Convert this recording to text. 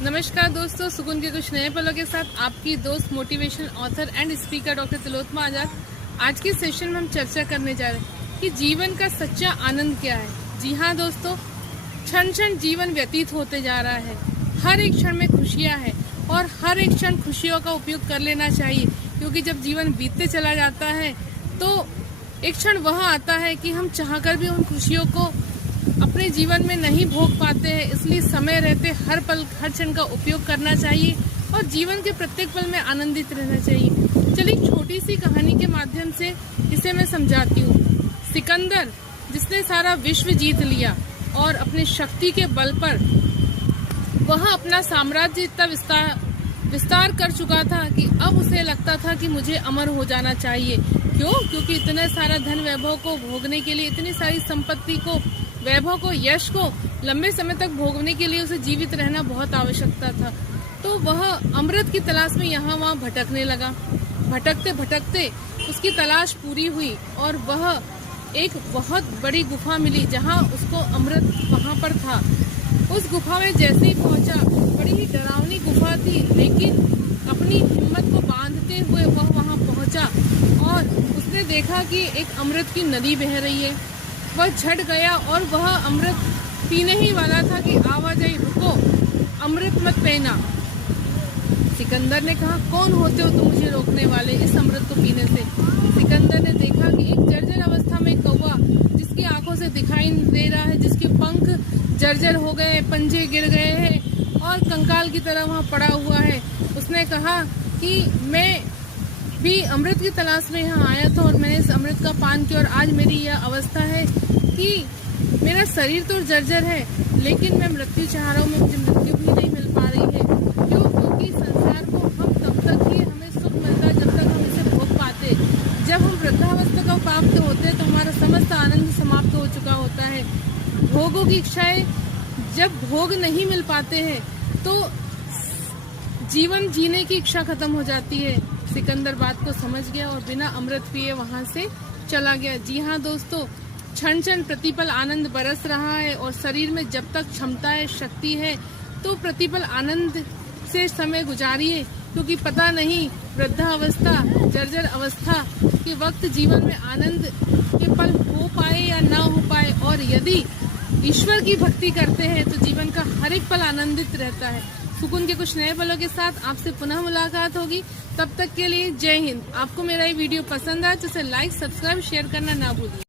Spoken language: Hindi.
नमस्कार दोस्तों, सुकून के कुछ नए पलों के साथ आपकी दोस्त motivation author and speaker doctor Tilottama Azad. आज के सेशन में हम चर्चा करने जा रहे हैं कि जीवन का सच्चा आनंद क्या है। जी हाँ दोस्तों, क्षण क्षण जीवन व्यतीत होते जा रहा है। हर एक क्षण में खुशियाँ हैं और हर एक क्षण खुशियों का उपयोग कर लेना चाहिए, क्योंकि जब जीवन बीतते चला जाता है तो एक क्षण वह आता है कि हम चाहकर भी उन खुशियों को अपने जीवन में नहीं भोग पाते हैं। इसलिए समय रहते हर पल हर क्षण का उपयोग करना चाहिए और जीवन के प्रत्येक पल में आनंदित रहना चाहिए। चलिए छोटी सी कहानी के माध्यम से इसे मैं समझाती हूँ। सिकंदर, जिसने सारा विश्व जीत लिया और अपनी शक्ति के बल पर वह अपना साम्राज्य इतना विस्तार कर चुका था कि अब उसे लगता था कि मुझे अमर हो जाना चाहिए। क्यों? क्योंकि इतने सारा धन वैभव को भोगने के लिए, इतनी सारी संपत्ति को, वैभव को, यश को लंबे समय तक भोगने के लिए उसे जीवित रहना बहुत आवश्यकता था। तो वह अमृत की तलाश में यहाँ वहाँ भटकने लगा। भटकते भटकते उसकी तलाश पूरी हुई और वह एक बहुत बड़ी गुफा मिली जहाँ उसको अमृत वहाँ पर था। उस गुफा में जैसे ही पहुंचा, बड़ी ही डरावनी गुफा थी, लेकिन अपनी हिम्मत को बांधते हुए वह वहाँ पहुंचा और उसने देखा कि एक अमृत की नदी बह रही है। वह झट गया और वह अमृत पीने ही वाला था कि आवाजाई रुको, अमृत मत पीना। सिकंदर ने कहा, कौन होते हो तुम मुझे रोकने वाले इस अमृत को पीने से? सिकंदर ने देखा कि एक जर्जर अवस्था में कौवा, जिसकी आंखों से दिखाई नहीं दे रहा है, जिसके पंख जर्जर हो गए, पंजे गिर गए हैं और कंकाल की तरह वहाँ पड़ा हुआ है। उसने कहा कि मैं भी अमृत की तलाश में यहाँ आया था और मैंने इस अमृत का पान किया और आज मेरी यह अवस्था है कि मेरा शरीर तो जर्जर है, लेकिन मैं मृत्यु चाह रहा हूँ, मुझे मृत्यु भी नहीं मिल पा रही है। क्यों? क्योंकि संसार को हम तब तक ही हमें सुख मिलता है जब तक हम इसे भोग पाते। जब हम वृद्धावस्था का प्राप्त होते हैं तो हमारा समस्त आनंद समाप्त हो चुका होता है। भोगों की इच्छाएं जब भोग नहीं मिल पाते हैं तो जीवन जीने की इच्छा खत्म हो जाती है। सिकंदर बात को समझ गया और बिना अमृत पिए वहां से चला गया। जी हाँ दोस्तों, क्षण क्षण प्रतिपल आनंद बरस रहा है और शरीर में जब तक क्षमता है, शक्ति है, तो प्रतिपल आनंद से समय गुजारिए, क्योंकि पता नहीं वृद्धावस्था, जर्जर अवस्था के वक्त जीवन में आनंद के पल हो पाए या ना हो पाए। और यदि ईश्वर की भक्ति करते हैं तो जीवन का हर एक पल आनंदित रहता है। सुकून के कुछ नए पलों के साथ आपसे पुनः मुलाकात होगी। तब तक के लिए जय हिंद। आपको मेरा ये वीडियो पसंद आया तो इसे लाइक, सब्सक्राइब, शेयर करना ना भूलिए।